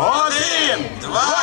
Один, два,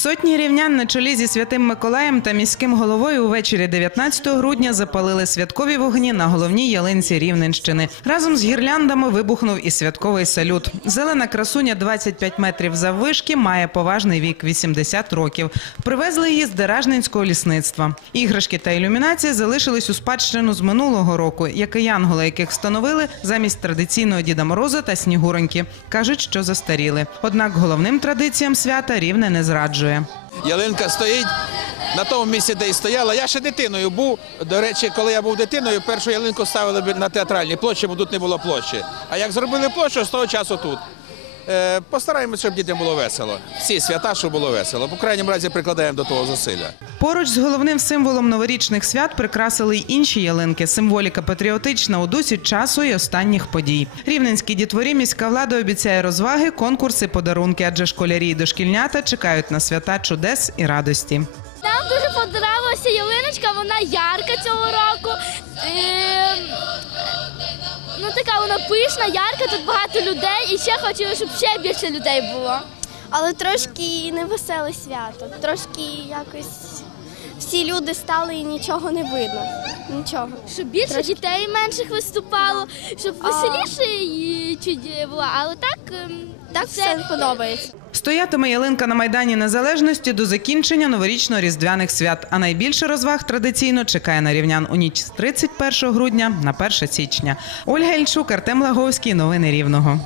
Сотні рівнян на чолі зі святим Миколаєм та міським головою увечері 19 грудня запалили святкові вогні на головній ялинці Рівненщини. Разом з гірляндами вибухнув і святковий салют. Зелена красуня 25 метрів заввишки має поважний вік 80 років. Привезли її з Деражненського лісництва. Іграшки та ілюмінація залишились у спадщину з минулого року, як і янголи, яких встановили замість традиційного Діда Мороза та Снігуроньки. кажуть, що застаріли. Однак головним традиціям свята рівне не зраджує. Ялинка стоїть на тому місці, де і стояла. Я ще дитиною був. До речі, коли я був дитиною, першу ялинку ставили на театральній площі, бо тут не було площі. А як зробили площу, з того часу тут. Е, Постараємося, щоб дітям було весело. Всі свята, щоб було весело. По крайньому разі прикладаємо до того зусилля. Поруч з головним символом новорічних свят прикрасили й інші ялинки. Символіка патріотична у дусі часу і останніх подій. Рівненській дітворі міська влада обіцяє розваги, конкурси, подарунки, адже школярі і дошкільнята чекають на свята чудес і радості. Нам дуже подобалася ялиночка, вона ярка цього року. Ем, Ну така вона пишна, ярка, тут багато людей і ще хотіла, щоб ще більше людей було. але трошки невеселе свято. Трошки якось всі люди стали і нічого не видно. Нічого. Щоб більше дітей менших виступало, щоб А. веселіше і чуді було. Але так, ем, Так все подобається. Стоятиме ялинка на майдані Незалежності до закінчення новорічно-різдвяних свят. А найбільше розваг традиційно чекає на рівнян у ніч з 31 грудня на 1 січня. Ольга Ільчук, Артем Лаговський. Новини Рівного.